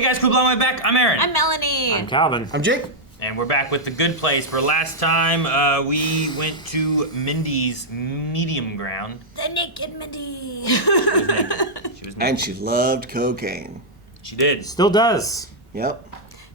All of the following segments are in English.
Hey guys, cool blowing my back. I'm Aaron. I'm Melanie. I'm Calvin. I'm Jake. And we're back with The Good Place. For last time, we went to Mindy's medium ground. The naked Mindy. She was naked. And she loved cocaine. She did. Still does. Yep.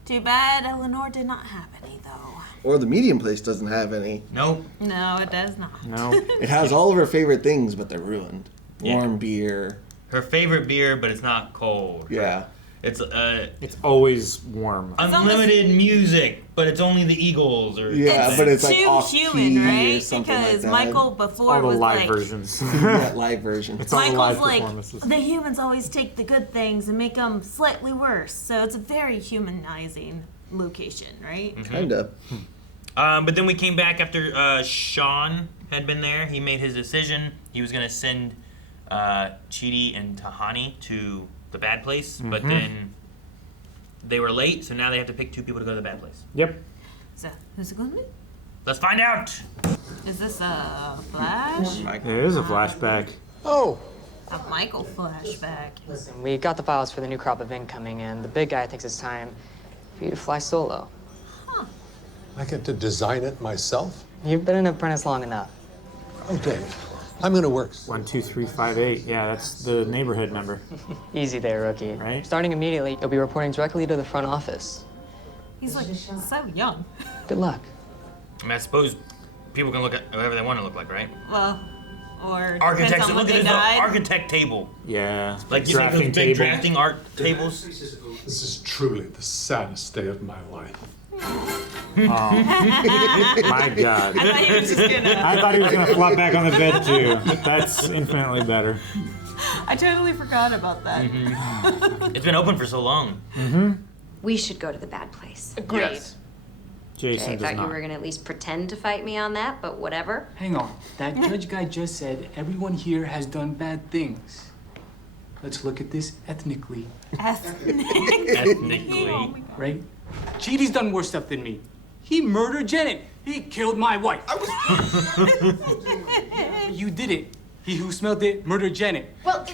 Too bad Eleanor did not have any, though. Or the medium place doesn't have any. Nope. No, it does not. No. It has all of her favorite things, but they're ruined. Yeah. Warm beer. Her favorite beer, but it's not cold. Yeah. It's It's always warm. unlimited music, but it's only the Eagles. Or Yeah, but it's like too off human, key right? or something Because like that. Michael before All the was live like, versions. That live version. It's all the Michael's live like, performances. the humans always take the good things and make them slightly worse. So it's a very humanizing location, right? Kinda. But then we came back after Sean had been there. He made his decision. He was gonna send Chidi and Tahani to the bad place, but then they were late, so now they have to pick 2 people to go to the bad place. Yep. So who's it going to be? Let's find out. Is this a flash? There is a flashback. Oh. A Michael flashback. Listen, we got the files for the new crop of incoming, and the big guy thinks it's time for you to fly solo. I get to design it myself? You've been an apprentice long enough. Oh, Dave, I'm gonna work. 1, 2, 3, 5, 8. Yeah, that's the neighborhood number. Easy there, rookie. Right. Starting immediately, you'll be reporting directly to the front office. He's like so young. Good luck. I mean, I suppose people can look at whoever they want to look like, right? Well, or Architects. depends on Look when at they this died. architect table. Yeah. Like you know, those big drafting art tables. This is truly the saddest day of my life. My God. I thought he was just gonna. I thought he was going to flop back on the bed, too. That's infinitely better. I totally forgot about that. It's been open for so long. We should go to the bad place. Great. Jason I does thought you not. were gonna at least pretend to fight me on that, but whatever. Hang on. That judge guy just said everyone here has done bad things. Let's look at this ethnically, Ethnically. right? Chidi's done worse stuff than me. He murdered Janet. He killed my wife. You did it. He who smelled it murdered Janet. Well,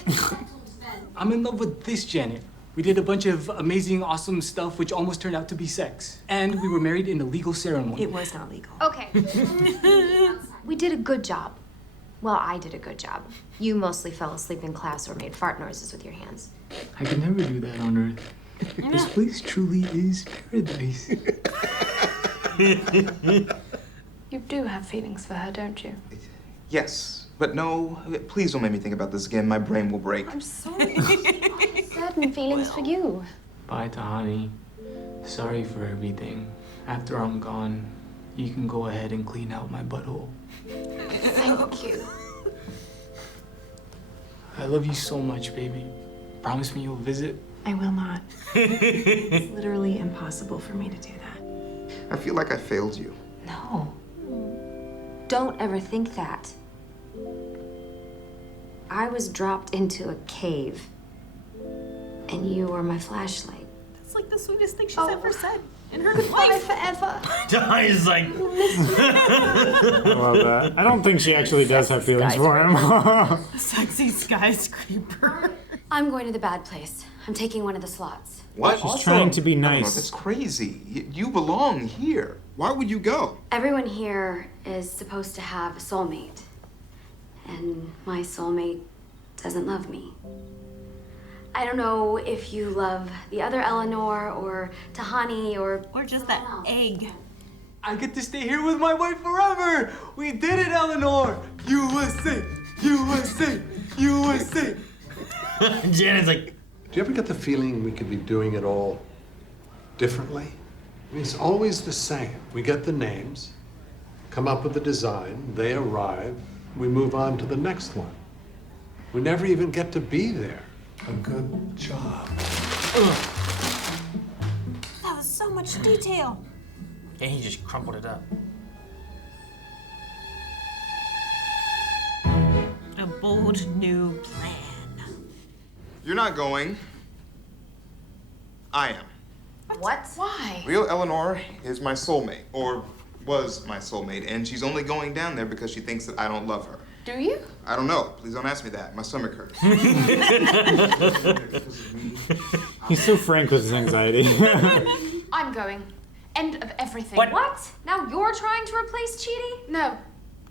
I'm in love with this Janet. We did a bunch of amazing, awesome stuff which almost turned out to be sex. And we were married in a legal ceremony. It was not legal. okay. We did a good job. Well, I did a good job. You mostly fell asleep in class or made fart noises with your hands. I could never do that on Earth. This place truly is paradise. You do have feelings for her, don't you? Yes, but no, please don't make me think about this again. My brain will break. I'm sorry. Certain feelings for you. Bye, Tahani. Sorry for everything. After I'm gone, you can go ahead and clean out my butthole. Thank you. I love you so much, baby. Promise me you'll visit? I will not. It's literally impossible for me to do that. I feel like I failed you. No. Don't ever think that. I was dropped into a cave, and you were my flashlight. That's like the sweetest thing she's ever said in her Goodbye life. forever. Is like. I love that. I don't think she actually does have feelings for him. Sexy skyscraper. I'm going to the bad place. I'm taking one of the slots. What? She's trying to be No, nice. that's crazy. You belong here. Why would you go? Everyone here is supposed to have a soulmate. And my soulmate doesn't love me. I don't know if you love the other Eleanor or Tahani or just that egg. I get to stay here with my wife forever! We did it, Eleanor! USA! USA! USA! Janet's like. Do you ever get the feeling we could be doing it all differently? I mean, it's always the same. We get the names, come up with the design, they arrive, we move on to the next one. We never even get to be there. A good job. That was so much detail. And he just crumpled it up. A bold new plan. You're not going. I am. What? Why? Real Eleanor is my soulmate, or was my soulmate, and she's only going down there because she thinks that I don't love her. Do you? I don't know. Please don't ask me that. My stomach hurts. He's so frank with his anxiety. I'm going. End of everything. What? Now you're trying to replace Chidi? No.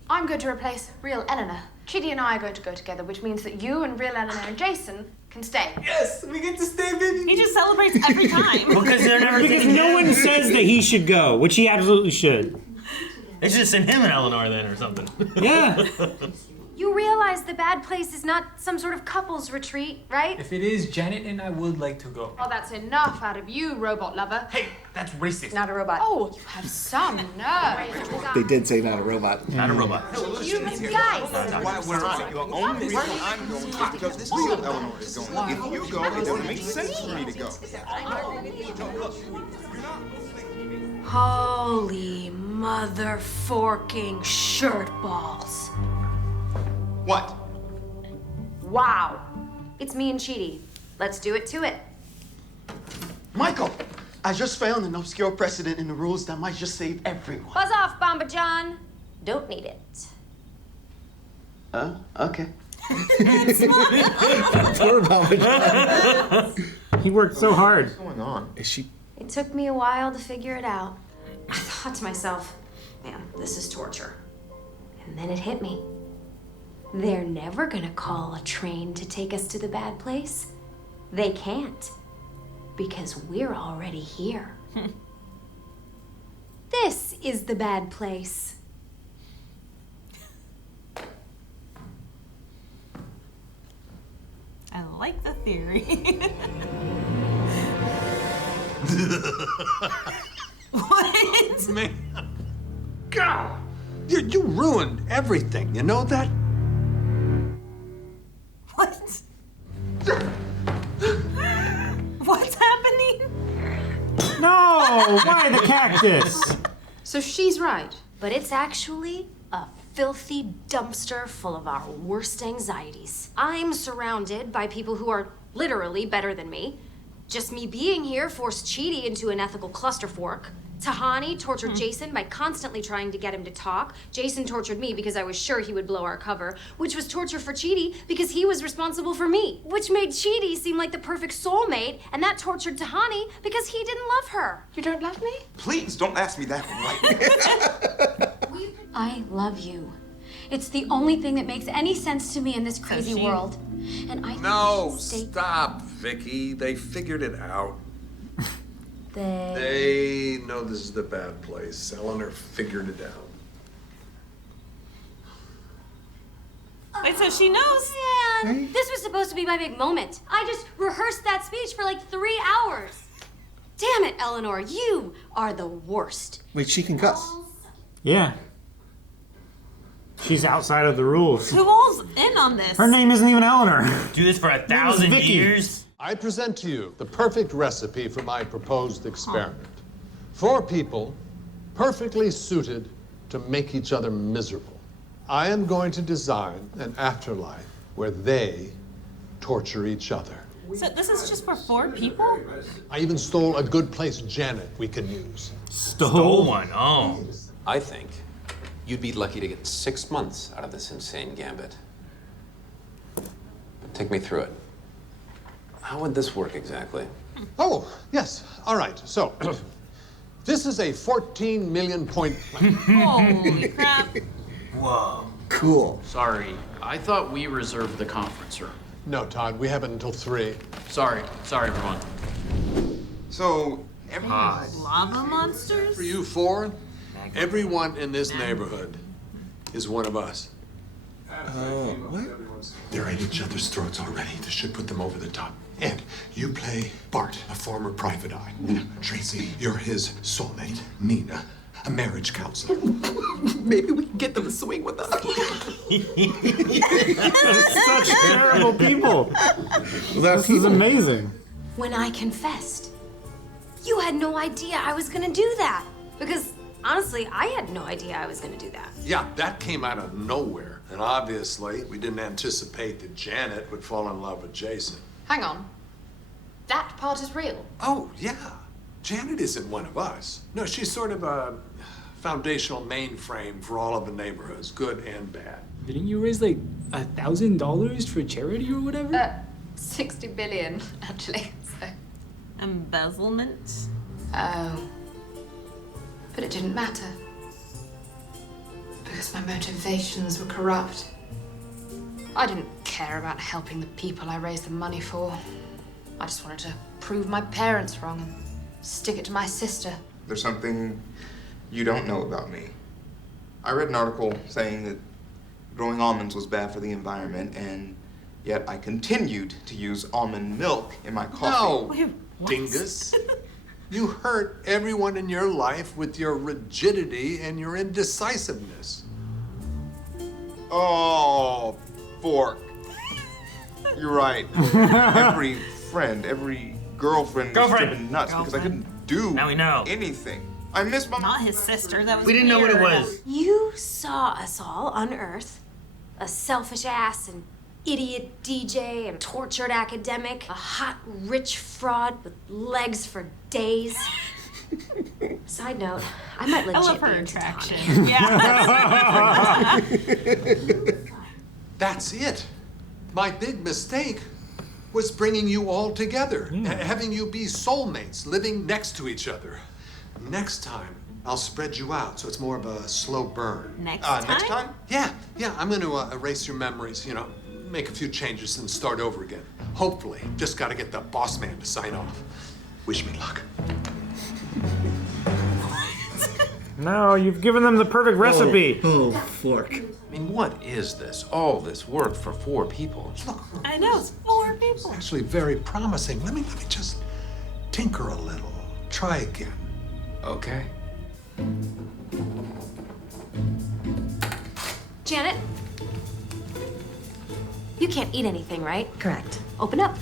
I'm going to replace real Eleanor. Chidi and I are going to go together, which means that you and real Eleanor and Jason can stay. Yes, we get to stay, baby. He just celebrates every time. Because they're never Because taken no down. one says that he should go, which he absolutely should. They should send him and Eleanor then or something. Yeah. You realize the bad place is not some sort of couples retreat, right? If it is, Janet and I would like to go. Well, that's enough out of you, robot lover. Hey, that's racist. Not a robot. Oh, you have some nerve. They did say not a robot. Not a robot. You guys. The only reason I'm going is because real Eleanor is going. If you go, it doesn't make sense for me to go. Holy mother forking shirt balls. What? Wow. It's me and Chidi. Let's do it to it. Michael, I just found an obscure precedent in the rules that might just save everyone. Buzz off, Bomba John. Don't need it. Okay. Poor Mama John. He worked so hard. What's going on? Is she? It took me a while to figure it out. I thought to myself, man, this is torture. And then it hit me. They're never gonna call a train to take us to the bad place. They can't. Because we're already here. This is the bad place. I like the theory. What? Man. God! You ruined everything, you know that? What? What's happening? No! Why the cactus? So she's right. But it's actually a filthy dumpster full of our worst anxieties. I'm surrounded by people who are literally better than me. Just me being here forced Chidi into an ethical clusterfork. Tahani tortured Jason by constantly trying to get him to talk. Jason tortured me because I was sure he would blow our cover, which was torture for Chidi because he was responsible for me, which made Chidi seem like the perfect soulmate, and that tortured Tahani because he didn't love her. You don't love me? Please don't ask me that right now. I love you. It's the only thing that makes any sense to me in this crazy world. And I think No, we should stay- stop, Vicky. They figured it out. They... They know this is the bad place. Eleanor figured it out. Wait, so she knows? Man, this was supposed to be my big moment. I just rehearsed that speech for like 3 hours. Damn it, Eleanor, you are the worst. Wait, she can cuss. Yeah. She's outside of the rules. Who all's in on this? Her name isn't even Eleanor. Do this for 1,000 Vicky. years? I present to you the perfect recipe for my proposed experiment. 4 people perfectly suited to make each other miserable. I am going to design an afterlife where they torture each other. So this is just for 4 people? I even stole a good place Janet we can use. Stole one, oh. I think you'd be lucky to get 6 months out of this insane gambit. But take me through it. How would this work exactly? Oh, yes. All right. So, this is a 14 million point plan. Holy crap. Whoa. Cool. Sorry, I thought we reserved the conference room. No, Todd, we have it until 3. Sorry, everyone. So, everyone. Lava monsters? For you 4, everyone in this neighborhood is one of us. Oh, what? They're at each other's throats already. This should put them over the top. And you play Bart, a former private eye. Tracy, you're his soulmate. Nina, a marriage counselor. Maybe we can get them to swing with us. Such terrible people. This is amazing. When I confessed, you had no idea I was gonna do that. Because honestly, I had no idea I was gonna do that. Yeah, that came out of nowhere. And obviously, we didn't anticipate that Janet would fall in love with Jason. Hang on. That part is real. Oh, yeah. Janet isn't one of us. No, she's sort of a foundational mainframe for all of the neighborhoods, good and bad. Didn't you raise like $1,000 for charity or whatever? 60 billion, actually. So. Embezzlement? Oh. But it didn't matter. Because my motivations were corrupt. I didn't care about helping the people I raised the money for. I just wanted to prove my parents wrong and stick it to my sister. There's something you don't know about me. I read an article saying that growing almonds was bad for the environment, and yet I continued to use almond milk in my coffee. No, Wait, what? dingus. You hurt everyone in your life with your rigidity and your indecisiveness. Oh, fork. You're right. Every friend, every girlfriend was driven nuts because I couldn't do anything. I miss my Not his sister. That was We didn't know what it weird. was. You saw us all unearth a selfish ass, an idiot DJ, a tortured academic, a hot, rich fraud with legs for days. Side note, I might legit I love her be into attraction. Tawny. Yeah. That's it. My big mistake was bringing you all together, having you be soulmates, living next to each other. Next time, I'll spread you out so it's more of a slow burn. Next next time? Yeah, I'm going to erase your memories, make a few changes and start over again. Hopefully. Just got to get the boss man to sign off. Wish me luck. No, you've given them the perfect recipe. Oh, fork. I mean, what is this? All this work for 4 people? I know, it's 4 people. Actually, very promising. Let me just tinker a little. Try again. Okay. Janet, you can't eat anything, right? Correct. Open up.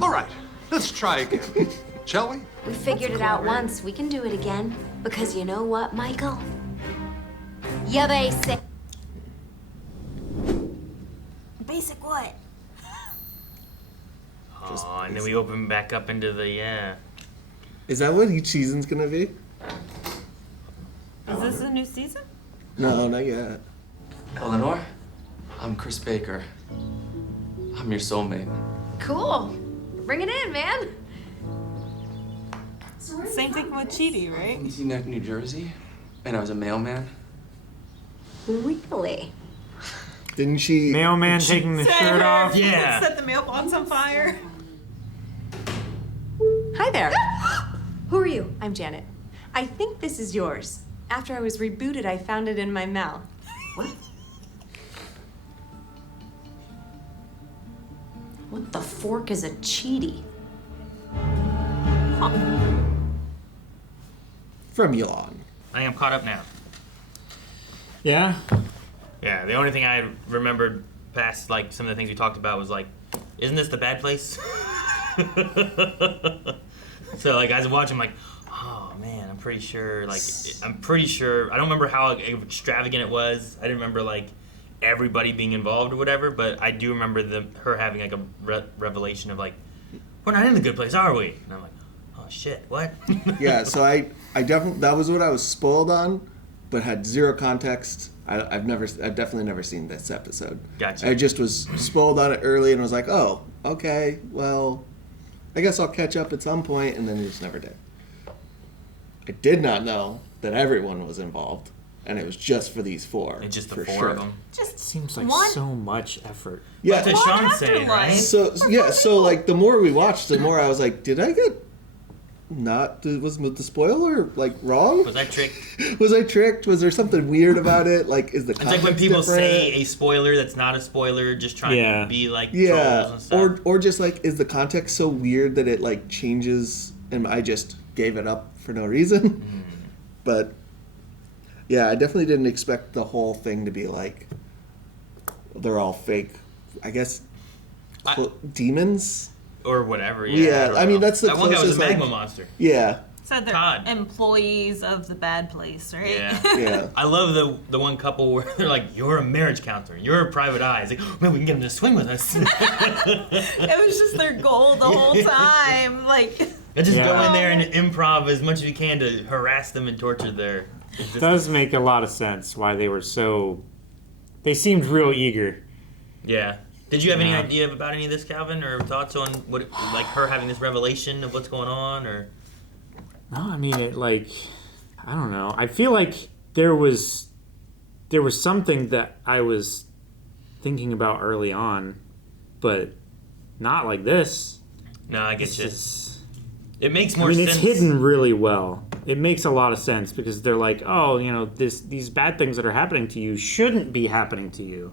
All right, let's try again. Shall we? We figured it out once. We can do it again. Because you know what, Michael? You basic. Basic what? Oh, and then we open back up into the, Is that what each season's gonna be? Is this a new season? No, not yet. Eleanor, I'm Chris Baker. I'm your soulmate. Cool. Bring it in, man. Same thing with Chidi, right? You Neck, New Jersey, and I was a mailman. Really? Didn't she? Mailman taking the shirt off. Yeah. Set the mailbox on fire. Hi there. Who are you? I'm Janet. I think this is yours. After I was rebooted, I found it in my mouth. What? What the fork is a Chidi? From Elon. I am caught up now. Yeah? Yeah, the only thing I remembered past, like, some of the things we talked about was, like, isn't this the bad place? So, like, as I watch, I'm like, oh, man, I'm pretty sure, I don't remember how extravagant it was. I didn't remember, like, everybody being involved or whatever, but I do remember her having, like, a revelation of, like, we're not in the good place, are we? And I'm like, oh, shit, what? Yeah, so I definitely, that was what I was spoiled on, but had zero context. I've definitely never seen this episode. Gotcha. I just was spoiled on it early and was like, oh, okay, well, I guess I'll catch up at some point, and then just never did. I did not know that everyone was involved, and it was just for these 4. It's just the for 4 sure. of them. Just Seems like one. so much effort. Yeah. That's what Sean's saying, right? So like the more we watched, the more I was like, did I get was the spoiler like wrong? Was I tricked? Was I tricked? Was there something weird about it? Like, is the It's like when context people different? say a spoiler that's not a spoiler, just trying to be like trolls yeah, and stuff. or just like, is the context so weird that it like changes, and I just gave it up for no reason? But yeah, I definitely didn't expect the whole thing to be like they're all fake. I guess demons. Or whatever, Yeah, I, I mean, know. that's the that one guy was a closest, magma like- monster. Yeah. So they're Todd. employees of the bad place, right? Yeah. Yeah. I love the one couple where they're like, you're a marriage counselor, you're a private eye. It's like, oh, man, we can get him to swing with us. It was just their goal the whole time. Like, I just go in there and improv as much as you can to harass them and torture their It does make a lot of sense why they were so... They seemed real eager. Yeah. Did you have any Yeah. idea about any of this, Calvin, or thoughts on what, like her having this revelation of what's going on, or? No, I mean, I don't know. I feel like there was something that I was thinking about early on, but not like this. No, I get It's you. just- It makes more I mean, sense. it's hidden really well. It makes a lot of sense because they're like, oh, these bad things that are happening to you shouldn't be happening to you.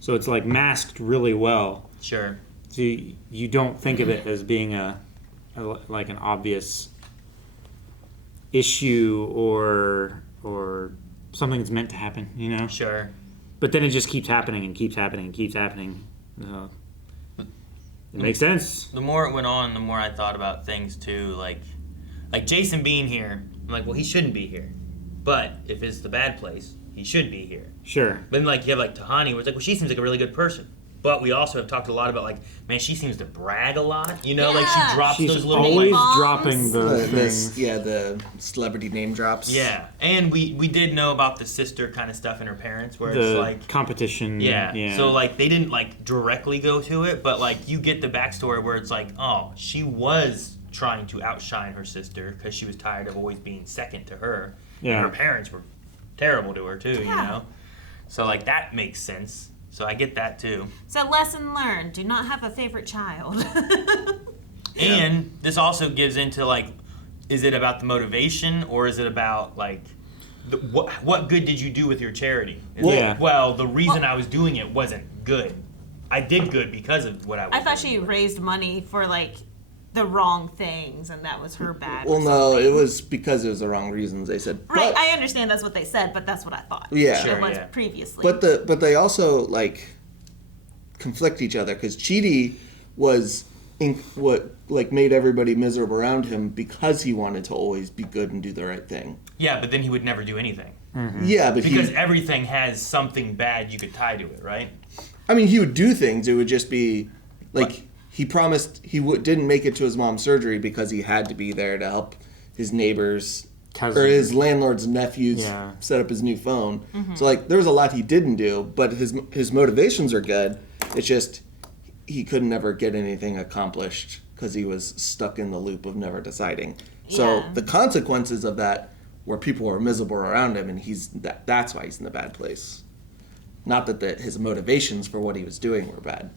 So it's like masked really well. Sure. So you don't think of it as being like an obvious issue or something that's meant to happen, Sure. But then it just keeps happening and keeps happening and keeps happening. It makes sense. The more it went on, the more I thought about things too. Like Jason being here, I'm like, well, he shouldn't be here. But if it's the bad place, he should be here. Sure. Then you have Tahani, where it's like, well, she seems like a really good person. But we also have talked a lot about man, she seems to brag a lot. She drops She's those little always bombs. dropping the things. The celebrity name drops. Yeah, and we did know about the sister kind of stuff in her parents, where it's The like competition. Yeah. So they didn't directly go to it, but you get the backstory where it's like, oh, she was trying to outshine her sister because she was tired of always being second to her. Yeah. And her parents were terrible to her too, So that makes sense. So I get that too. So lesson learned: do not have a favorite child. And this also gives into is it about the motivation or is it about what good did you do with your charity? Well, the reason I was doing it wasn't good. I did good because of what I was I thought doing. she raised money for the wrong things, and that was her bad. Well, no, it was because it was the wrong reasons. They said. Right, I understand that's what they said, but that's what I thought. Yeah. It was previously. But they also conflict each other because Chidi was what made everybody miserable around him because he wanted to always be good and do the right thing. Yeah, but then he would never do anything. Mm-hmm. Yeah, but because everything has something bad you could tie to it, right? I mean, he would do things. It would just be he promised he didn't make it to his mom's surgery because he had to be there to help his neighbors or his landlord's nephews set up his new phone. Mm-hmm. So there was a lot he didn't do, but his motivations are good. It's just he could never get anything accomplished because he was stuck in the loop of never deciding. So the consequences of that were people were miserable around him, and that's why he's in the bad place. Not that his motivations for what he was doing were bad.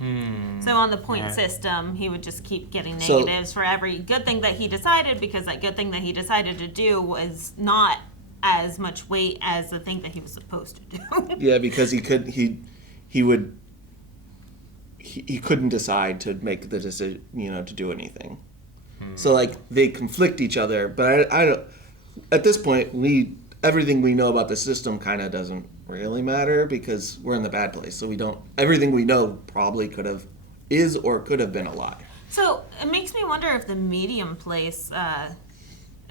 So on the point system, he would just keep getting negatives for every good thing that he decided, because that good thing that he decided to do was not as much weight as the thing that he was supposed to do. Yeah, because he couldn't decide to make the decision, to do anything. So they conflict each other, but I don't. At this point, everything we know about the system kind of doesn't really matter because we're in the bad place. So we don't. Everything we know probably could have been a lie. So it makes me wonder if the medium place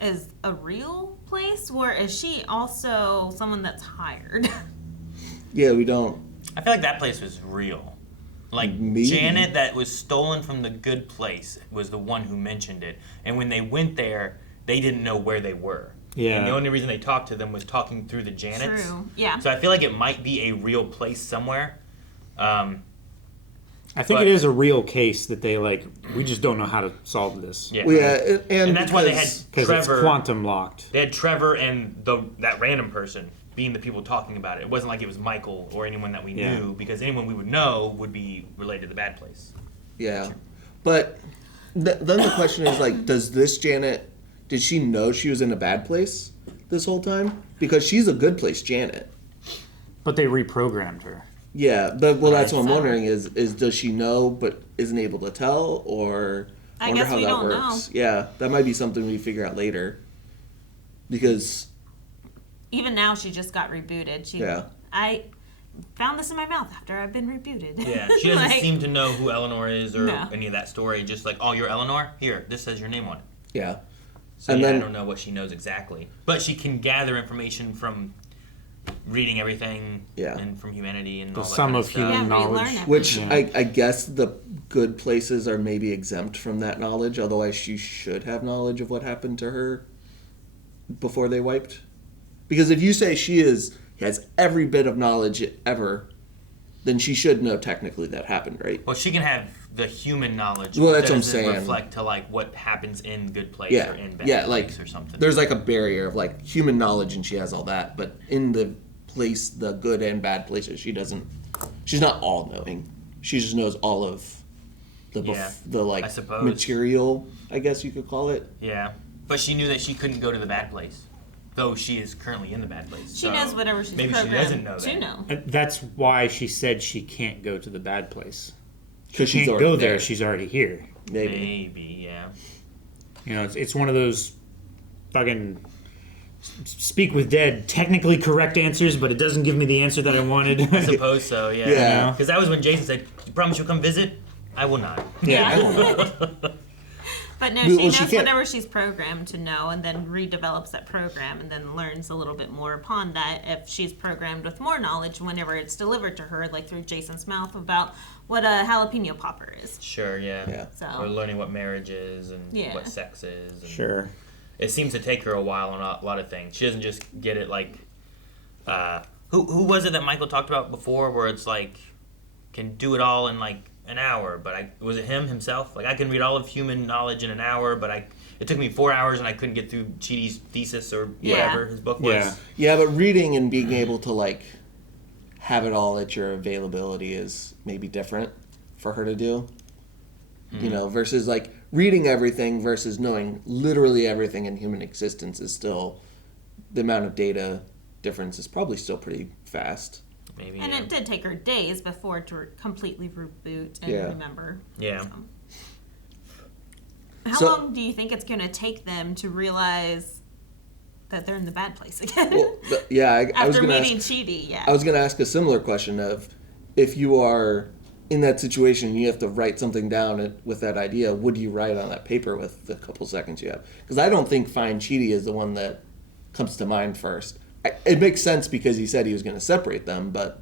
is a real place, or is she also someone that's hired? Yeah, we don't. I feel like that place was real. Maybe. Janet, that was stolen from the good place, was the one who mentioned it. And when they went there, they didn't know where they were. Yeah. And the only reason they talked to them was talking through the Janets. True. Yeah. So I feel like it might be a real place somewhere. I think it is a real case that they we just don't know how to solve this. Yeah. Well, yeah, and that's why they had because it's Trevor. quantum locked. They had Trevor and that random person being the people talking about it. It wasn't like it was Michael or anyone that we knew, because anyone we would know would be related to the bad place. Yeah, but then the question is does this Janet? Did she know she was in a bad place this whole time? Because she's a good place Janet. But they reprogrammed her. Yeah, but that's what I'm wondering is does she know but isn't able to tell, or I wonder guess how we that don't works. know. Yeah, that might be something we figure out later. Because Even now, she just got rebooted. I found this in my mouth after I've been rebooted. Yeah, she doesn't seem to know who Eleanor is or No. any of that story. Just oh, you're Eleanor? Here, this says your name on it. Yeah. So And I then- don't know what she knows exactly. But she can gather information from reading everything and from humanity and The all that sum kind of stuff. human knowledge. Which I guess the good places are maybe exempt from that knowledge. Otherwise, she should have knowledge of what happened to her before they wiped. Because if you say she has every bit of knowledge ever, then she should know technically that happened, right? Well, she can have the human knowledge. Well, but that's that what I'm doesn't saying. reflect to like what happens in good place Yeah, or in bad yeah, place like or something. there's like a barrier of like human knowledge, and she has all that, but in the place, the good and bad places, she doesn't. She's not all knowing. She just knows all of the the like I suppose. material, I guess you could call it. Yeah, but she knew that she couldn't go to the bad place, though she is currently in the bad place. She knows whatever she's maybe she programmed doesn't know that. to know. That's why she said she can't go to the bad place. Because she she's can't already go there. there. She's already here. Maybe, yeah. You know, it's one of those fucking speak with dead, technically correct answers, but it doesn't give me the answer that I wanted. I suppose so, yeah. Yeah. Because that was when Jason said, "You promise you'll come visit?" I will not. Yeah, I will not. But no, Well, she knows she can't- whatever she's programmed to know, and then redevelops that program, and then learns a little bit more upon that. If she's programmed with more knowledge, whenever it's delivered to her, like through Jason's mouth, about what a jalapeno popper is. Sure, yeah. Yeah. So- Or learning what marriage is and Yeah. what sex is. And Sure. It seems to take her a while on a lot of things. She doesn't just get it like, who was it that Michael talked about before, where it's like, can do it all in like an hour, but was it himself? Like I can read all of human knowledge in an hour, but it took me 4 hours and I couldn't get through Chidi's thesis or whatever his book was. Yeah, but reading and being able to like have it all at your availability is maybe different for her to do. You know, versus like reading everything versus knowing literally everything in human existence is still, the amount of data difference is probably still pretty fast. Maybe. And it did take her days before to completely reboot and Yeah. remember. Yeah. How long do you think it's going to take them to realize that they're in the bad place again? Well, yeah, I was After gonna meeting ask, Chidi, yeah. I was going to ask a similar question of, if you are in that situation and you have to write something down with that idea, what do you write on that paper with the couple seconds you have? Because I don't think Find Chidi is the one that comes to mind first. It makes sense because he said he was going to separate them, but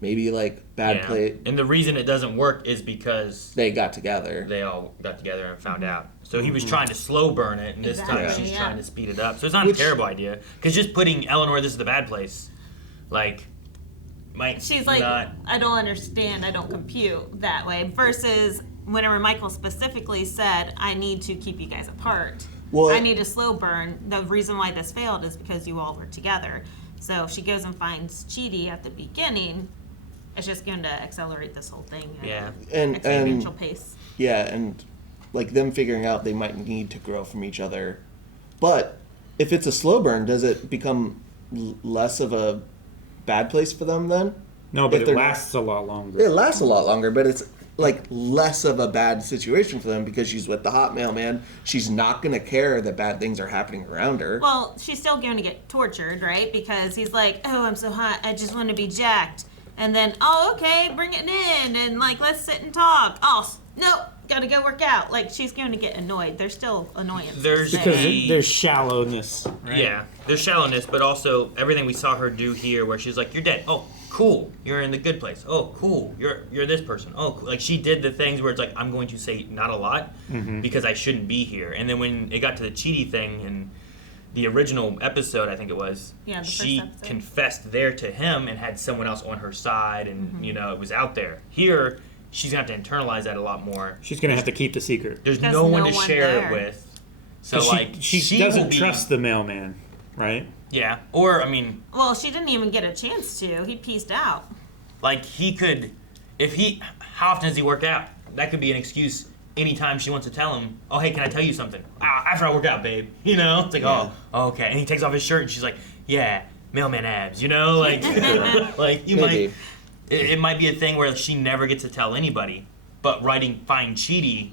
maybe like bad play. And the reason it doesn't work is because they got together. They all got together and found out. So he was trying to slow burn it, and this time Exactly, she's yeah. trying to speed it up. So it's not a terrible idea. Because just putting Eleanor, this is the bad place, like, might She's like, not. I don't understand, I don't compute that way. Versus whenever Michael specifically said, I need to keep you guys apart. Well, I need a slow burn. The reason why this failed is because you all were together. So if she goes and finds Chidi at the beginning, it's just going to accelerate this whole thing. At and exponential pace. Yeah, and like them figuring out they might need to grow from each other. But if it's a slow burn, does it become less of a bad place for them then? No, but If it they're lasts a lot longer. It lasts a lot longer, but it's like less of a bad situation for them because she's with the hot mailman. She's not going to care that bad things are happening around her. Well, she's still going to get tortured, right? Because he's like, oh, I'm so hot, I just want to be jacked. And then, oh, okay, bring it in, and like, let's sit and talk. Oh, no, gotta go work out. Like, she's going to get annoyed. There's still annoyance. There's Because there's shallowness, right? Yeah, there's shallowness, but also everything we saw her do here, where she's like, "You're dead. Oh, cool. You're in the good place. Oh, cool. You're this person. Oh, cool." Like she did the things where it's like, I'm going to say not a lot because I shouldn't be here. And then when it got to the Chidi thing and the original episode, I think it was, Yeah, the first she episode. confessed there to him and had someone else on her side, and you know it was out there. Here, she's gonna have to internalize that a lot more. She's gonna have to keep the secret. There's Because no one no to one share there. it with. So She- like she will doesn't be- trust the mailman, right? Yeah, or I mean, Well, she didn't even get a chance to. He pieced out. like he could, how often does he work out? That could be an excuse anytime she wants to tell him, oh, hey, can I tell you something? After I work out, babe. You know? It's like, oh, okay. And he takes off his shirt and she's like, yeah, mailman abs, you know? Like, like you Maybe. might, it might be a thing where she never gets to tell anybody, but writing Find Chidi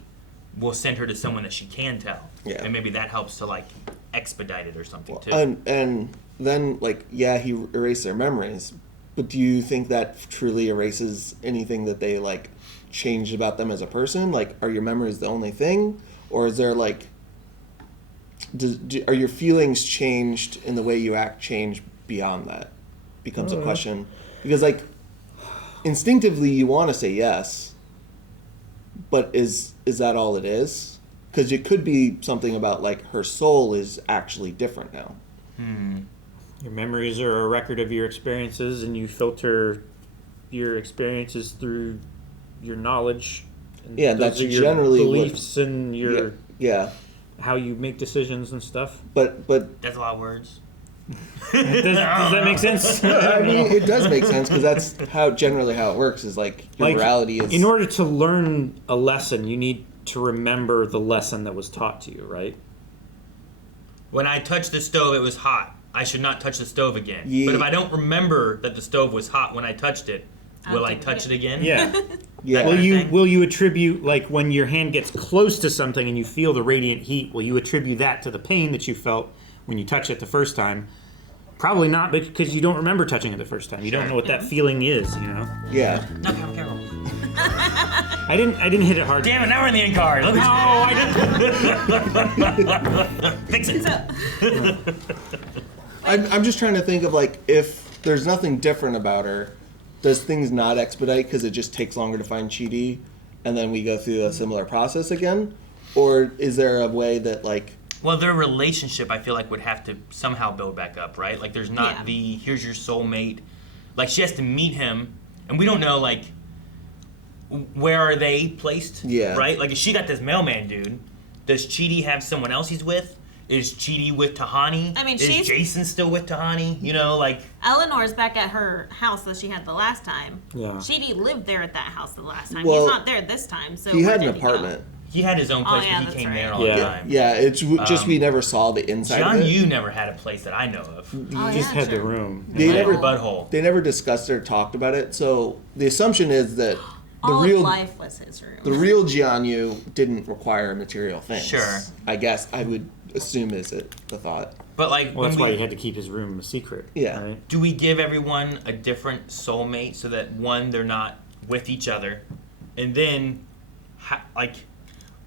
will send her to someone that she can tell. Yeah. And maybe that helps to like expedite it or something too. And then, like, yeah, he erased their memories, but do you think that truly erases anything that they, like, changed about them as a person? Like, are your memories the only thing? Or is there, like, are your feelings changed in the way you act changed beyond that? Becomes a question. Because, like, instinctively you want to say yes, but is that all it is? Because it could be something about, like, her soul is actually different now. Your memories are a record of your experiences, and you filter your experiences through your knowledge. And Yeah, those that's are your generally beliefs and your yeah. how you make decisions and stuff. But That's a lot of words. does that make sense? I mean, it does make sense because that's generally how it works. Is like your morality is. In order to learn a lesson, you need to remember the lesson that was taught to you, right? When I touched the stove, it was hot. I should not touch the stove again. Yeah. But if I don't remember that the stove was hot when I touched it, will I touch it again? Yeah. Yeah. Will you attribute, like when your hand gets close to something and you feel the radiant heat, will you attribute that to the pain that you felt when you touched it the first time? Probably not, because you don't remember touching it the first time. You don't know what that feeling is, you know? Yeah. No, careful. I didn't hit it hard. Damn it, now we're in the end card. Look Fix it. I'm just trying to think of like if there's nothing different about her, does things not expedite because it just takes longer to find Chidi, and then we go through a similar process again, or is there a way that like? Well, their relationship, I feel like, would have to somehow build back up, right? Like, there's not here's your soulmate. Like, she has to meet him, and we don't know, like, where are they placed? Yeah. Right? Like, if she got this mailman dude, does Chidi have someone else he's with? Is Chidi with Tahani? I mean, is Jason still with Tahani? You know, like... Eleanor's back at her house that she had the last time. Yeah. Chidi lived there at that house the last time. Well, He's not there this time, so he where had an did he go? apartment. He had his own place, but he came there all the time. Yeah, it's just we never saw the inside John of it. Yu never had a place that I know of. You just had the room. They never butthole. They never discussed or talked about it. So the assumption is that the All real of life was his room. the real Jianyu didn't require material things. Sure. I guess I would assume is it the thought. But like, Well, that's when why we- he had to keep his room a secret. Yeah. Right? Do we give everyone a different soulmate so that one, they're not with each other, and then, like,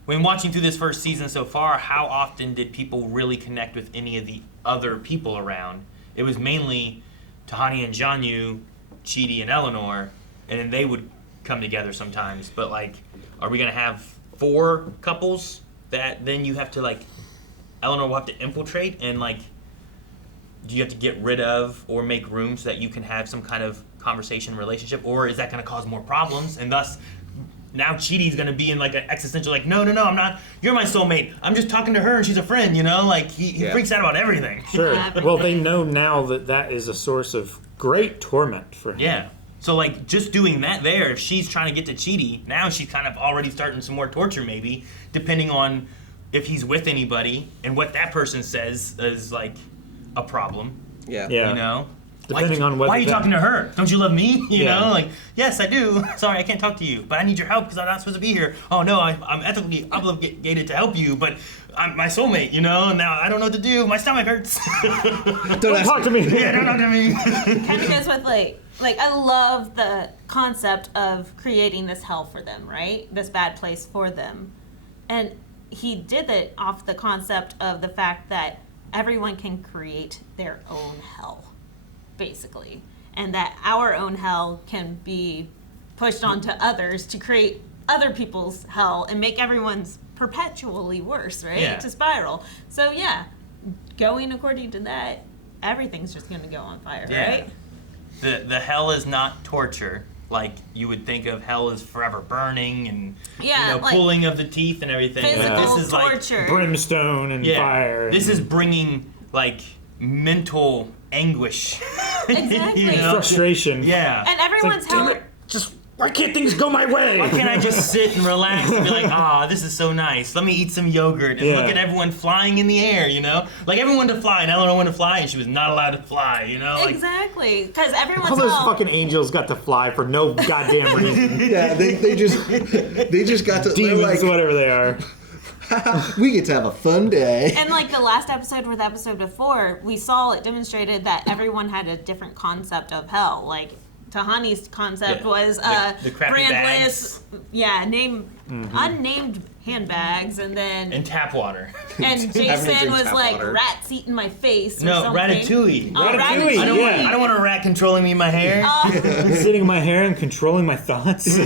when watching through this first season so far, how often did people really connect with any of the other people around? It was mainly Tahani and Jianyu, Chidi and Eleanor, and then they would come together sometimes. But like, are we gonna have 4 couples that then you have to like, Eleanor will have to infiltrate and like, do you have to get rid of or make room so that you can have some kind of conversation relationship, or is that going to cause more problems and thus now Chidi's going to be in like an existential like no I'm not, you're my soulmate, I'm just talking to her and she's a friend, you know, like he freaks out about everything. Sure. Well, they know now that that is a source of great torment for him. Yeah. So like just doing that there, if she's trying to get to Chidi, now she's kind of already starting some more torture maybe, depending on if he's with anybody and what that person says is like a problem. Yeah. Yeah. You know? Depending on whether why are you talking to her? Don't you love me? You Yeah. know, like, yes, I do. Sorry, I can't talk to you, but I need your help because I'm not supposed to be here. Oh no, I'm ethically obligated to help you, but I'm my soulmate, you know. And now I don't know what to do. My stomach hurts. Don't talk to me. Yeah, don't talk to me. Kind of goes with like I love the concept of creating this hell for them, right? This bad place for them, and he did it off the concept of the fact that everyone can create their own hell, basically, and that our own hell can be pushed onto others to create other people's hell and make everyone's perpetually worse, right? Yeah. To spiral. So yeah, going according to that, everything's just gonna go on fire, right? The hell is not torture. Like you would think of hell as forever burning and Yeah, like pulling of the teeth and everything. physical Like, this is torture. like Brimstone and fire. This is bringing like mental anguish. Exactly. You know? Frustration. Yeah. And everyone's hell. Why can't things go my way? Why can't I just sit and relax and be like, this is so nice. Let me eat some yogurt and look at everyone flying in the air, you know? Like everyone to fly, and Eleanor wanted to fly, and she was not allowed to fly, you know? Like, Exactly, because everyone's All those hell. fucking angels got to fly for no goddamn reason. Yeah, they just got to Demons, like, whatever they are. we get to have a fun day. And like the last episode or the episode before, we saw it demonstrated that everyone had a different concept of hell. Like Tahani's concept was the crappy brandless, bags. unnamed handbags, and then and tap water. and Jason was like rats eating my face. Or No, something. Ratatouille. Oh, Ratatouille, I don't want a rat controlling me in my hair. Sitting in my hair and controlling my thoughts.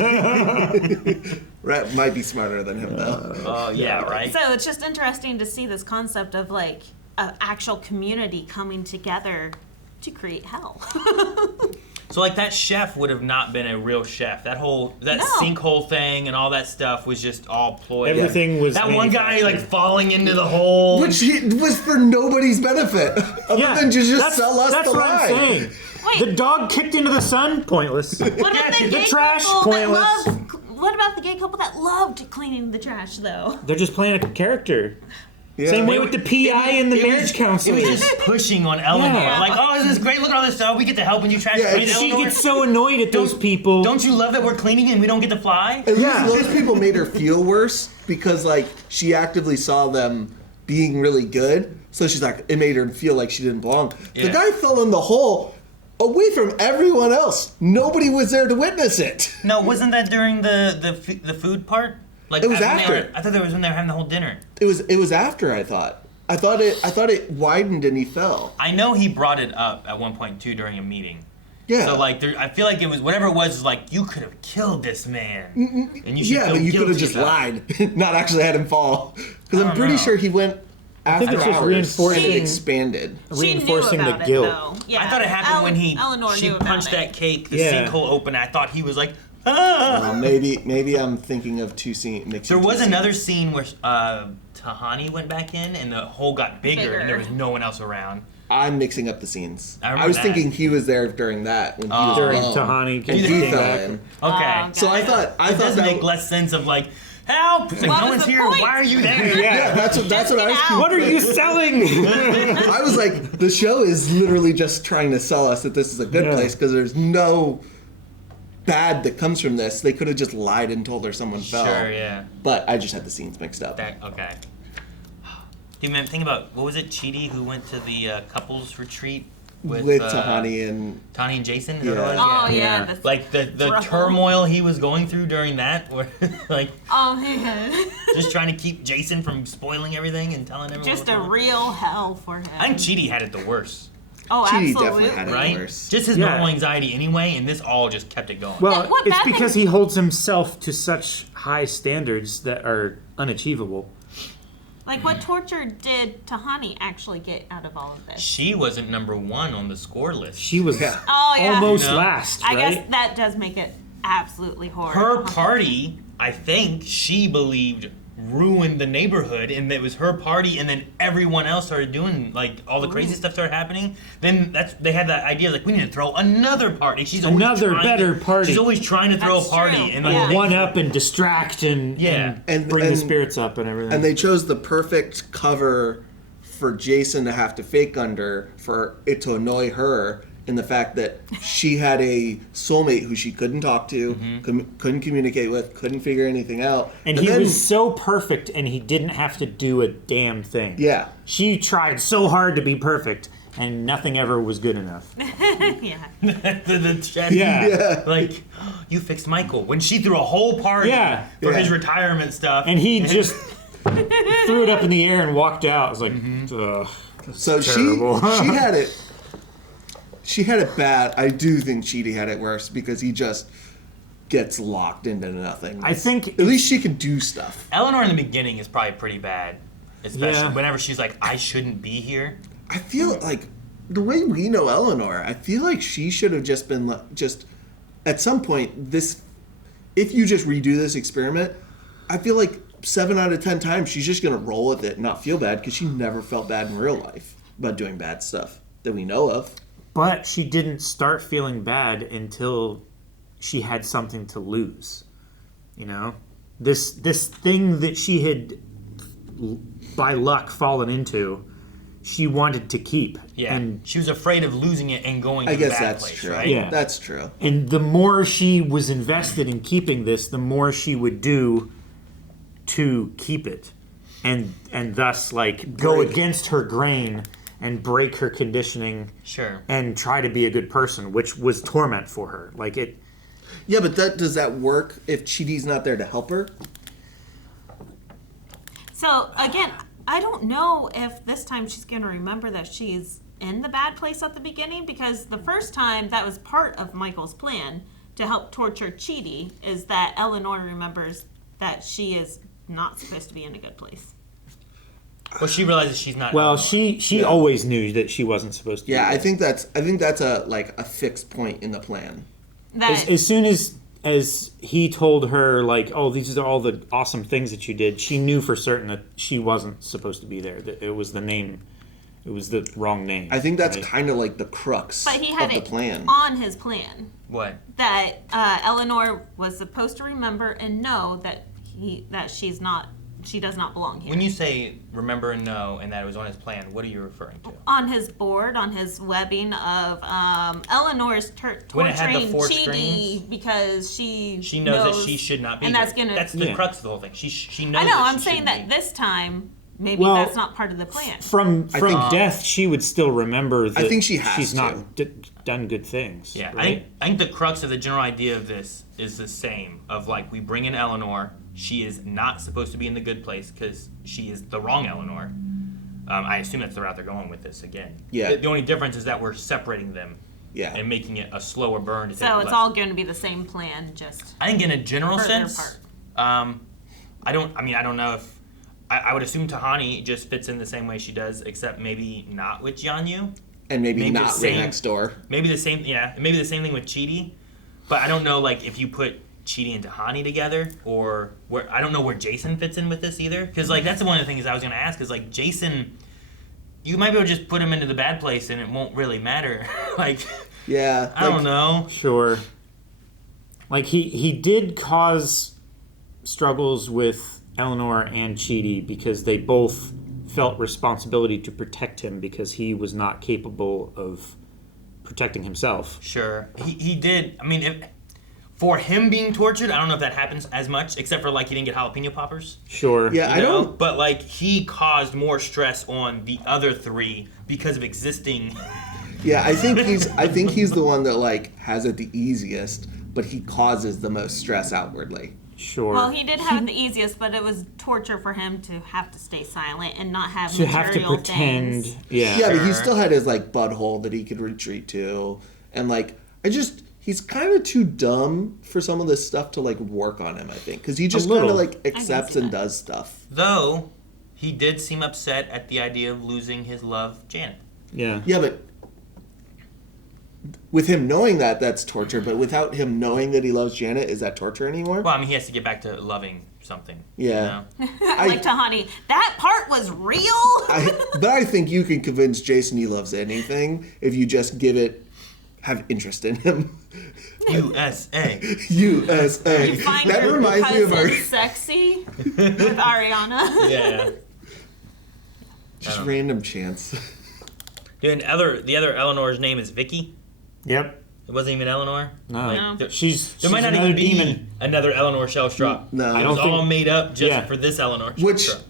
Rat might be smarter than him though. Oh yeah, right. So it's just interesting to see this concept of like an actual community coming together to create hell. So like that chef would have not been a real chef. That sinkhole thing and all that stuff was just all ploy. Everything was that one guy like falling into the hole, which was for nobody's benefit, other than to just sell us the lie. That's what I'm saying. Wait. The dog kicked into the sun, pointless. What about the trash, couple pointless. what about the gay couple that loved cleaning the trash, though? They're just playing a character. Yeah. Same way with the PI and the marriage counselor. It was just pushing on Eleanor. Yeah. Like, oh, isn't this great? Look at all this stuff. We get to help when you trash clean. And she Eleanor. gets so annoyed at those people. Don't you love that we're cleaning and we don't get to fly? At least those people made her feel worse because, like, she actively saw them being really good. So she's like, it made her feel like she didn't belong. Yeah. The guy fell in the hole away from everyone else. Nobody was there to witness it. No, wasn't that during the food part? Like It was when they after. were- I thought that was when they were having the whole dinner. It was after, I thought. I thought it widened and he fell. I know he brought it up at one point too during a meeting. Yeah. So like, I feel like it was whatever it was like you could have killed this man, and you should Yeah, feel but you could have guilty just about it. lied, not actually had him fall. Because I'm don't pretty know. sure he went I think after it's just hours reinforcing- and it expanded. Reinforcing the about guilt. It, though. Yeah. I thought it happened when Eleanor she knew about punched it. that cake, the Yeah. sinkhole open. I thought he was like, ah. Maybe I'm thinking of two scenes. There was another scene where Tahani went back in and the hole got bigger and there was no one else around. I'm mixing up the scenes. I I, remember was that. thinking he was there during that when he was During alone. Tahani and came he fell back. in. Okay. So I thought It does that make less sense of like, help! It's like, What no was one's the here. point? Why are you there? Yeah, that's what I was. What are you selling? I was like, the show is literally just trying to sell us that this is a good place because there's no bad that comes from this. They could have just lied and told her someone fell. Sure, yeah. But I just had the scenes mixed up. Okay. Do you think about, what was it, Chidi who went to the couples retreat with Tahani and Jason? Is that what it was? Oh, yeah. the Like the throuple. turmoil he was going through during that, where like Oh, man. just trying to keep Jason from spoiling everything and telling everyone. Just what's a going on. real hell for him. I think Chidi had it the worst. Oh, Chidi absolutely. definitely had it Right? worse. Just his Yeah. normal anxiety anyway, and this all just kept it going. Well, What it's bad because thing- he holds himself to such high standards that are unachievable. Like, what torture did Tahani actually get out of all of this? She wasn't number one on the score list. She was Oh, yeah. almost You know? last, I right? guess that does make it absolutely horrible. Her party, I think she believed, ruined the neighborhood, and it was her party, and then everyone else started doing like all the crazy stuff started happening. Then they had that idea like we need to throw another party. She's always Another trying better to, party. She's always trying to throw That's a party true. and Yeah. like One up and distract and, Yeah. and bring the spirits up and everything. And they chose the perfect cover for Jason to have to fake under for it to annoy her in the fact that she had a soulmate who she couldn't talk to, couldn't communicate with, couldn't figure anything out. And he then, was so perfect, and he didn't have to do a damn thing. Yeah. She tried so hard to be perfect, and nothing ever was good enough. Yeah. the chef, Yeah. like you fixed Michael when she threw a whole party Yeah. for Yeah. his retirement stuff, And he just threw it up in the air and walked out. I was like, ugh. So terrible. she had it. She had it bad. I do think Chidi had it worse because he just gets locked into nothing. I think at least she can do stuff. Eleanor in the beginning is probably pretty bad, especially Yeah. whenever she's like, I shouldn't be here. I feel like the way we know Eleanor, I feel like she should have just been just at some point this. If you just redo this experiment, I feel like 7 out of 10 times she's just gonna roll with it and not feel bad because she never felt bad in real life about doing bad stuff that we know of. But she didn't start feeling bad until she had something to lose. You know? This thing that she had, by luck, fallen into, she wanted to keep. Yeah, And she was afraid of losing it and going to I the guess bad that's place, true. right? Yeah. That's true. And the more she was invested in keeping this, the more she would do to keep it. And thus, like, go Break. against her grain and break her conditioning. Sure. And try to be a good person, which was torment for her. Like, it... Yeah, but does that work if Chidi's not there to help her? So, again, I don't know if this time she's going to remember that she's in the bad place at the beginning, because the first time that was part of Michael's plan to help torture Chidi is that Eleanor remembers that she is not supposed to be in a good place. Well, she realizes she's not. Well, Eleanor. she always knew that she wasn't supposed to. Yeah, be I think that's a fixed point in the plan. As soon as he told her, like, oh, these are all the awesome things that you did, she knew for certain that she wasn't supposed to be there. That it was the name, it was the wrong name. I think that's kind of like the crux But he had of the it plan. on his plan What? that Eleanor was supposed to remember and know that she does not belong here. When you say remember and know, and that it was on his plan, what are you referring to? On his board, on his webbing of Eleanor's When it had the torturing 4 Chidi strings? because she knows that she should not be and here. that's gonna. That's the crux of the whole thing. She knows. I know. that I'm she saying shouldn't that this time maybe Well, that's not part of the plan. From death, she would still remember that I think she has she's to. not done good things. Yeah, right? I think the crux of the general idea of this is the same. Of like, we bring in Eleanor. She is not supposed to be in the good place because she is the wrong Eleanor. I assume that's the route they're going with this again. Yeah. The only difference is that we're separating them. Yeah. And making it a slower burn. To take So it's less. all going to be the same plan, just. I think in a general further sense. apart. I don't know if. I would assume Tahani just fits in the same way she does, except maybe not with Jianyu. And maybe not the right same- next door. Maybe the same, yeah. Maybe the same thing with Chidi, but I don't know, like if you put Chidi and Tahani together, or where I don't know where Jason fits in with this either, because like that's one of the things I was gonna ask is like Jason, you might be able to just put him into the bad place and it won't really matter. Like, yeah, I don't know. Sure. Like he did cause struggles with Eleanor and Chidi because they both felt responsibility to protect him because he was not capable of protecting himself. Sure, he did. I mean, for him being tortured, I don't know if that happens as much, except for like he didn't get jalapeno poppers. Sure. Yeah, I don't. But like he caused more stress on the other 3 because of existing. Yeah, I think he's the one that like has it the easiest, but he causes the most stress outwardly. Sure. Well, he did have it the easiest, but it was torture for him to have to stay silent and not have To material have to pretend, things. Yeah, but he still had his like butthole that he could retreat to, and like he's kind of too dumb for some of this stuff to like work on him. I think because he just kind of like accepts and does stuff. Though he did seem upset at the idea of losing his love, Janet. Yeah. Yeah, but with him knowing that, that's torture. But without him knowing that he loves Janet, is that torture anymore? Well, I mean, he has to get back to loving something. Yeah. You know? Like Tahani, that part was real. But I think you can convince Jason he loves anything if you just have interest in him. USA. USA. You find That your reminds me of our cousin sexy with Ariana. Yeah. just random chance. Dude, and the other Eleanor's name is Vicky. Yep. It wasn't even Eleanor. No. There, She's there might not another even be demon. another Eleanor Shellstrop. No. It I was don't all think- made up just Yeah. for this Eleanor. Which Shellstrop.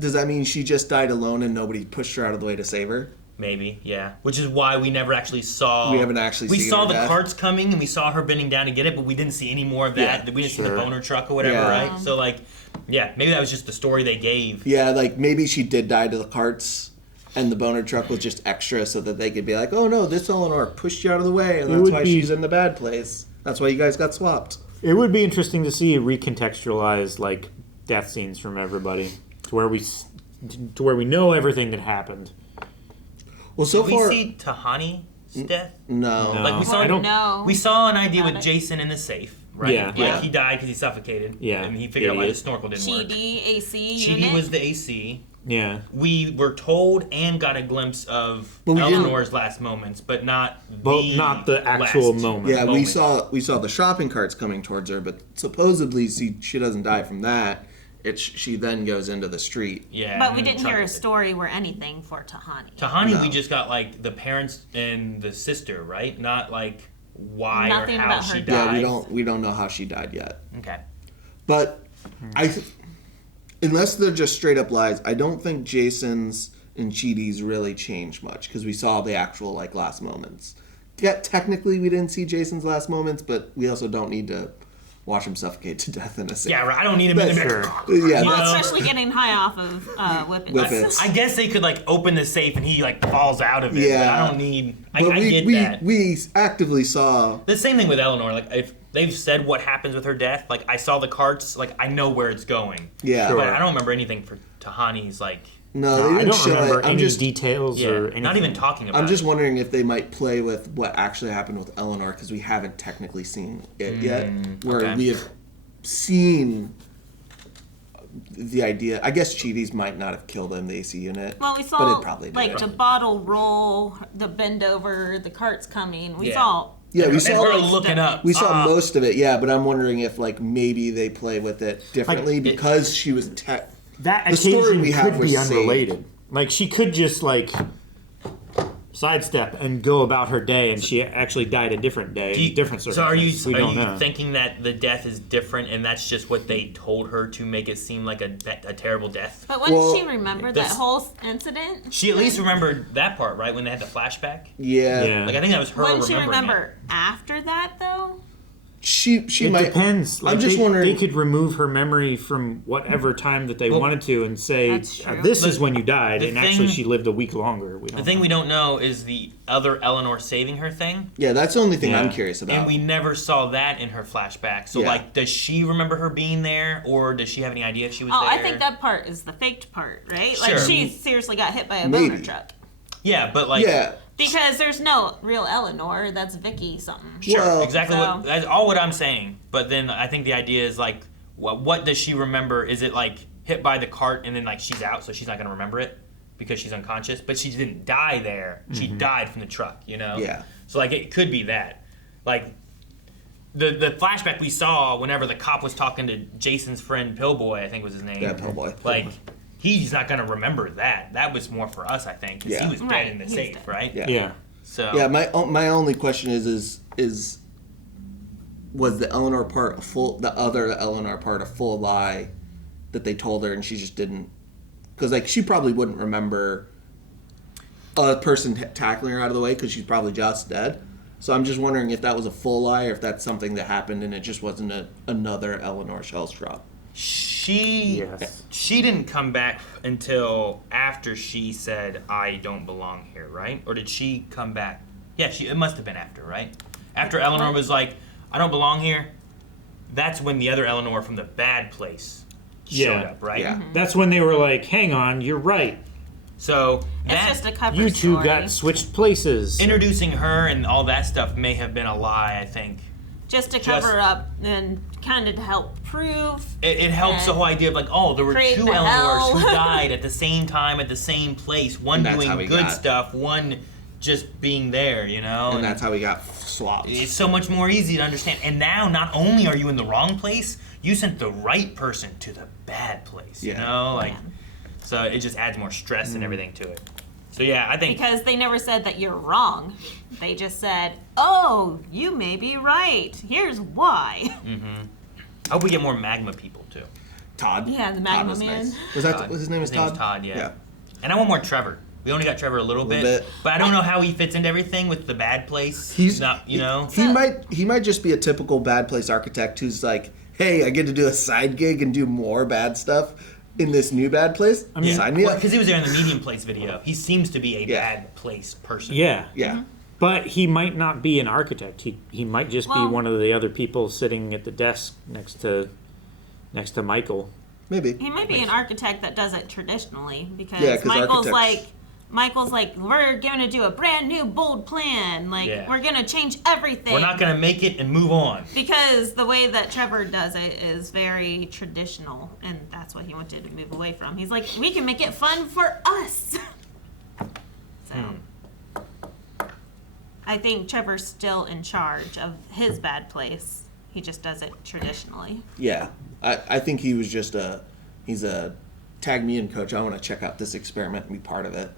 does that mean she just died alone and nobody pushed her out of the way to save her? Maybe, yeah. Which is why we never actually saw. We haven't actually We seen saw her the death. carts coming and we saw her bending down to get it, but we didn't see any more of that. Yeah, We didn't see the sure. boner truck or whatever, Yeah. right? So like, yeah, maybe that was just the story they gave. Yeah, like maybe she did die to the carts, and the boner truck was just extra so that they could be like, oh no, this Eleanor pushed you out of the way, and It that's would why be- she's in the bad place. That's why you guys got swapped. It would be interesting to see recontextualized like death scenes from everybody to where we know everything that happened. Well, so Did far, we see Tahani's death? no. No. Like we saw, I don't- No. we saw an idea Got with it. Jason in the safe, right? Yeah. Like Yeah. he died because he suffocated. Yeah. And he figured out why the Idiot. snorkel didn't work. Chidi, AC Chidi unit. was the AC. Yeah. We were told and got a glimpse of But we didn't- Eleanor's last moments, but not Not the actual last moment. Yeah, moment. we saw the shopping carts coming towards her, but supposedly she doesn't die from that. She then goes into the street. Yeah. But we and didn't the hear a truck- story or anything for Tahani. Tahani, No. we just got like the parents and the sister, right? Not like why Nothing or how about her she death. died. Yeah, we don't know how she died yet. Okay. But unless they're just straight up lies, I don't think Jason's and Chidi's really changed much because we saw the actual like last moments. Yeah, technically we didn't see Jason's last moments, but we also don't need to watch him suffocate to death in a safe. Yeah, right. I don't need him in the Sure. Yeah, Well, know? especially getting high off of whippets. Whippets. I guess they could like open the safe and he like falls out of it. Yeah. But I don't need. I but get we that. we actively saw. The same thing with Eleanor. Like they've said what happens with her death. Like, I saw the carts. Like, I know where it's going. Yeah. But I don't remember anything for Tahani's, like... No, they didn't I don't show remember it. I'm any just, details or anything. Not even talking about it. I'm just wondering if they might play with what actually happened with Eleanor, because we haven't technically seen it yet. Where we have seen the idea. I guess Cheaties might not have killed in the AC unit. Well, we but saw it probably did. like the bottle roll, the bend over, the carts coming. We Yeah. saw. Yeah, we saw her like, looking up. We saw most of it, yeah, but I'm wondering if like maybe they play with it differently because she was that the story occasion we have could was be saved. unrelated. Like she could just like sidestep and go about her day, and she actually died a different day, different So are you circumstances. We don't know. thinking that the death is different and that's just what they told her to make it seem like a terrible death? But wouldn't she remember that whole incident? She at least remembered that part, right? When they had the flashback? Yeah. Like, I think that was her Wouldn't she remembering remember after that, though? She it might. depends. Like I'm just they, wondering. They could remove her memory from whatever time that they wanted to, and say, "This is when you died," and actually she lived a week longer. The thing we don't know is the other Eleanor saving her thing. Yeah, that's the only thing I'm curious about. And we never saw that in her flashback. So, Yeah. like, does she remember her being there, or does she have any idea if she was Oh, there? I think that part is the faked part, right? Like Sure. she seriously got hit by a Maybe. boner truck. Yeah, but like... Yeah. Because there's no real Eleanor. That's Vicky something. Sure, exactly. So- That's all what I'm saying. But then I think the idea is like, what does she remember? Is it like hit by the cart and then like she's out, so she's not gonna remember it because she's unconscious? But she didn't die there. She died from the truck. You know. Yeah. So like it could be that, like. The flashback we saw whenever the cop was talking to Jason's friend Pillboy, I think was his name. Yeah, Pillboy. Like, he's not gonna remember that. That was more for us, I think, because Yeah. he was dead in the safe, right? Yeah. So Yeah, my only question is was the Eleanor part the other Eleanor part a full lie that they told her and she just didn't, because like she probably wouldn't remember a person tackling her out of the way because she's probably just dead. So I'm just wondering if that was a full lie or if that's something that happened and it just wasn't another Eleanor Shellstrop. She didn't come back until after she said, "I don't belong here," right? Or did she come back? Yeah, it must have been after, right? After Eleanor was like, "I don't belong here," that's when the other Eleanor from the bad place showed up, right? Yeah. That's when they were like, "Hang on, you're right." So It's just a cover You two story. got switched places. Introducing her and all that stuff may have been a lie, I think. Just to cover up and kind of to help prove. It helps the whole idea of like, oh, there were Create two the Eleanors who hell. died at the same time at the same place. One And that's how doing we good got- stuff, one just being there, you know? And that's how we got swapped. It's so much more easy to understand. And now, not only are you in the wrong place, you sent the right person to the bad place, you Yeah. know? Like, so it just adds more stress and everything to it. So yeah, I think... Because they never said that you're wrong. They just said, "Oh, you may be right. Here's why." I hope we get more magma people, too. Todd. Yeah, the Magma was Man. nice. Was his name was Todd? Todd, yeah. Yeah. And I want more Trevor. We only got Trevor a little bit, but I don't know how he fits into everything with the bad place. He's not, you know. He might just be a typical bad place architect who's like, hey, I get to do a side gig and do more bad stuff in this new bad place. Sign me up. Because he was there in the medium place video. He seems to be a bad place person. Yeah. Yeah. But he might not be an architect. He might just Well- be one of the other people sitting at the desk next to Michael. Maybe. He might be an architect that does it traditionally because Yeah, 'cause Michael's like, we're gonna do a brand new bold plan. Like Yeah. we're gonna change everything. We're not gonna make it and move on. Because the way that Trevor does it is very traditional, and that's what he wanted to move away from. He's like, we can make it fun for us. So I think Trevor's still in charge of his bad place. He just does it traditionally. Yeah. I think he was just he's a tag me in coach. I want to check out this experiment and be part of it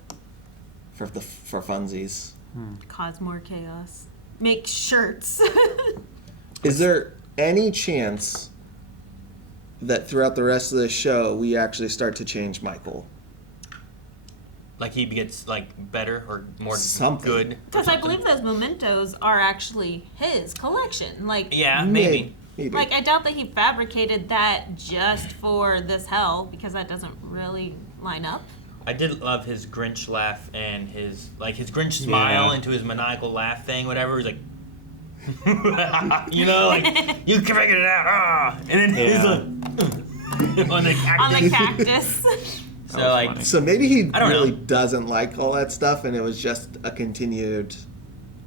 for funsies. Cause more chaos. Make shirts. Is there any chance that throughout the rest of the show we actually start to change Michael? Like he gets like better or more Something. good. Because I believe those mementos are actually his collection. Like Yeah, maybe. Like I doubt that he fabricated that just for this hell because that doesn't really line up. I did love his Grinch laugh and his Grinch smile Yeah. into his maniacal laugh thing, whatever. He's like, You know, like, you can figure it out. Ah. And then he's like, on the cactus. On the cactus. So, like, So maybe he I don't really know. doesn't like all that stuff, and it was just a continued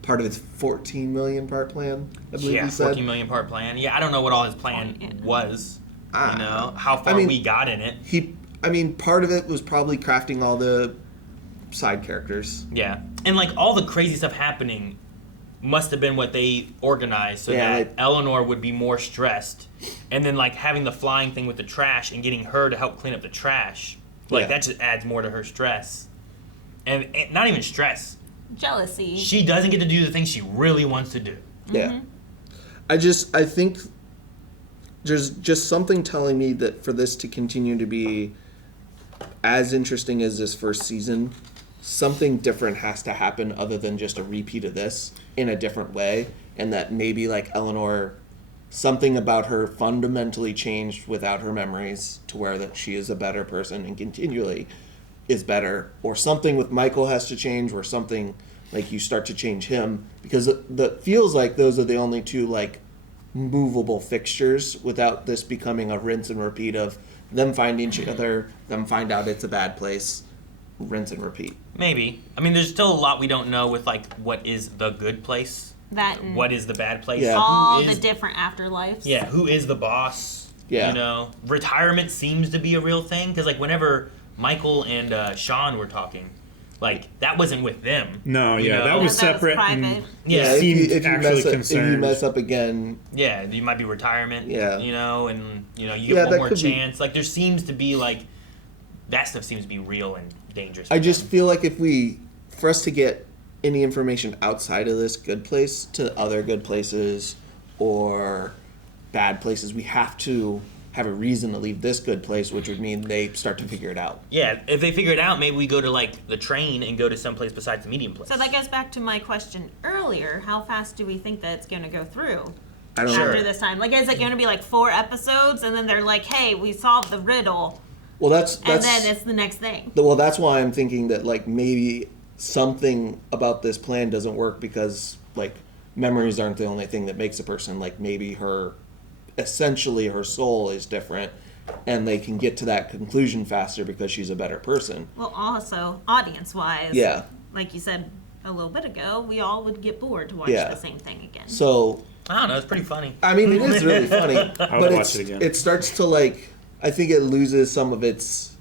part of his 14 million part plan. I believe yeah, he said. 14 million part plan. Yeah, I don't know what all his plan was. You know, how far I mean, we got in it. Part of it was probably crafting all the side characters. Yeah, and like all the crazy stuff happening must have been what they organized so Yeah, that like- Eleanor would be more stressed, and then like having the flying thing with the trash and getting her to help clean up the trash, like Yeah. that just adds more to her stress, and not even stress. Jealousy. She doesn't get to do the things she really wants to do. Yeah. I think there's just something telling me that for this to continue to be as interesting as this first season, something different has to happen other than just a repeat of this in a different way, and that maybe like Eleanor, something about her fundamentally changed without her memories to where that she is a better person and continually is better, or something with Michael has to change, or something like you start to change him, because that feels like those are the only two like movable fixtures without this becoming a rinse and repeat of them finding each other, them find out it's a bad place, rinse and repeat. Maybe. I mean, there's still a lot we don't know with like what is the good place, That and what is the bad place, Yeah. all who the is, different afterlives. yeah, who is the boss? Yeah. You know, retirement seems to be a real thing because like whenever Michael and Sean were talking, like that wasn't with them. No, you yeah, know? that was separate. private. And Yeah, if seemed you actually mess up, if you concerned. mess up again, Yeah, you might be retirement. Yeah. You know, and you know you Yeah, get one that more could be- chance. Like there seems to be like that stuff seems to be real and dangerous. I for just them. feel like for us to get any information outside of this good place to other good places or bad places, we have to have a reason to leave this good place, which would mean they start to figure it out. Yeah, if they figure it out, maybe we go to like the train and go to someplace besides the medium place. So that goes back to my question earlier. How fast do we think that it's going to go through I don't after know. this time? Like, is it going to be like 4 episodes and then they're like, hey, we solved the riddle, Well, that's and then it's the next thing? well, that's why I'm thinking that like maybe something about this plan doesn't work because like memories aren't the only thing that makes a person. Like maybe essentially her soul is different, and they can get to that conclusion faster because she's a better person. Well, also, audience-wise, Yeah. like you said a little bit ago, we all would get bored to watch Yeah. the same thing again. So I don't know. It's pretty funny. I mean, it is really funny, I would but watch it again. it starts to like I think it loses some of its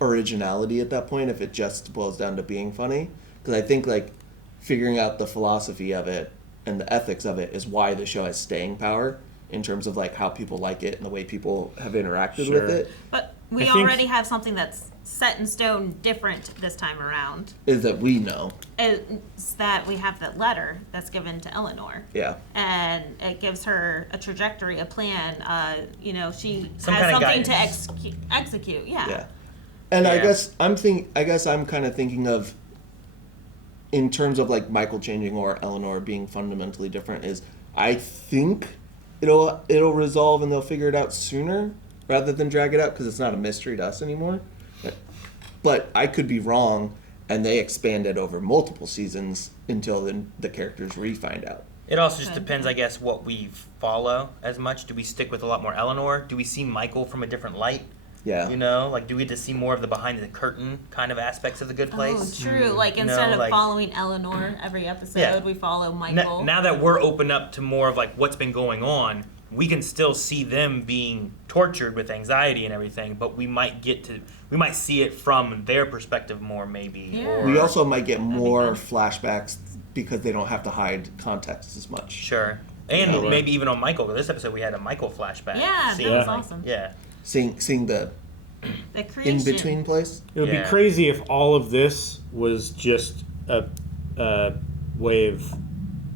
originality at that point if it just boils down to being funny. Because I think like figuring out the philosophy of it and the ethics of it is why the show has staying power in terms of like how people like it and the way people have interacted with Sure. it. But we I think- already have something that's set in stone different this time around. Is that we know? It's that we have that letter that's given to Eleanor. Yeah. And it gives her a trajectory, a plan. She Some has kind of something to guidance. execute. Yeah. Yeah. And I Yeah. guess I'm kind of thinking of in terms of like Michael changing or Eleanor being fundamentally different is I think it'll resolve and they'll figure it out sooner rather than drag it out because it's not a mystery to us anymore. But I could be wrong and they expand it over multiple seasons until the characters find out. It also just depends, I guess, what we follow as much. Do we stick with a lot more Eleanor? Do we see Michael from a different light? Yeah. You know, like do we get to see more of the behind the curtain kind of aspects of the Good Place? Oh, true. Like You instead know, of like- following Eleanor every episode, Yeah. we follow Michael. Now that we're open up to more of like what's been going on, we can still see them being tortured with anxiety and everything, but we might see it from their perspective more maybe. Yeah. Or, We also might get more flashbacks because they don't have to hide context as much. Sure. And Yeah. maybe even on Michael. This episode we had a Michael flashback. Yeah, scene, that was like- awesome. Yeah. Seeing the The creation. in-between place. It would Yeah. be crazy if all of this was just a way of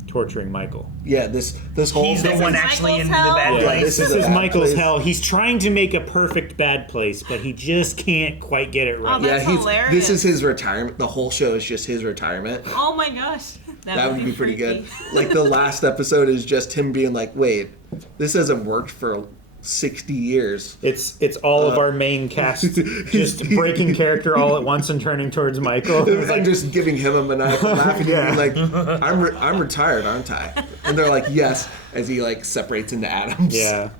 torturing Michael. Yeah, this whole He's the thing one is actually in Michael's the bad hell? Yeah, place. this This is is a bad Michael's place. hell. He's trying to make a perfect bad place, but he just can't quite get it right. Oh, that's hilarious. This is his retirement. The whole show is just his retirement. Oh my gosh. That would be pretty freaky. good. Like the last episode is just him being like, "Wait, this hasn't worked for 60 years. It's all of our main cast just breaking character all at once and turning towards Michael. And just giving him a maniacal laugh and being like, I'm retired, aren't I? And they're like, yes, as he like separates into atoms. Yeah.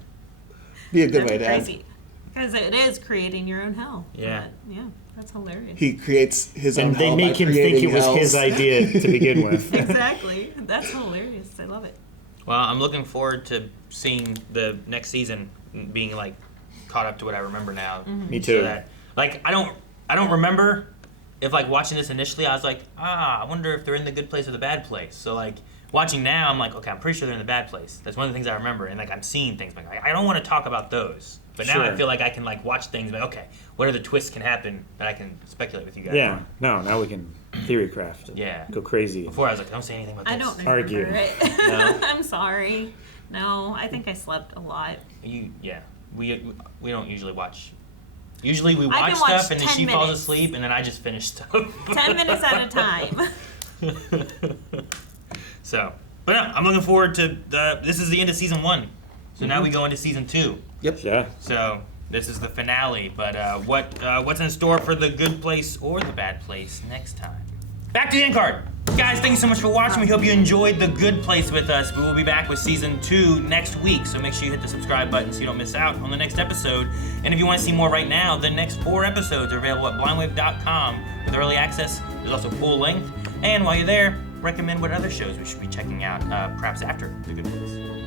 Be a good way to end. Crazy. Because it is creating your own hell. Yeah. But, yeah, that's hilarious. He creates his own and they hell make by him think it was creating his hells. idea to begin with. Exactly. That's hilarious. I love it. Well, I'm looking forward to seeing the next season being like caught up to what I remember now. Me too. So that, like, I don't remember if like watching this initially I was like, I wonder if they're in the good place or the bad place. So like watching now I'm like, okay, I'm pretty sure they're in the bad place. That's one of the things I remember, and like I'm seeing things. Like I don't want to talk about those, but now I Sure. feel like I can like watch things. Like, okay, what are the twists can happen that I can speculate with you guys? Yeah. on. No, now we can theory craft. Yeah. Go crazy. Before I was like, don't say anything about this. I don't remember Argue. it. No? I'm sorry. No, I think I slept a lot. We don't usually watch. Usually we I watch can watch stuff and then 10 she falls minutes. asleep and then I just finish stuff. 10 minutes at a time. So, but no, I'm looking forward to this is the end of season 1. So now we go into season 2. Yep. Yeah. So this is the finale. But what's in store for the good place or the bad place next time? Back to the end card. Guys, thank you so much for watching. We hope you enjoyed The Good Place with us. We will be back with season 2 next week, so make sure you hit the subscribe button so you don't miss out on the next episode. And if you want to see more right now, the next 4 episodes are available at blindwave.com with early access. There's also full length. And while you're there, recommend what other shows we should be checking out, perhaps after The Good Place.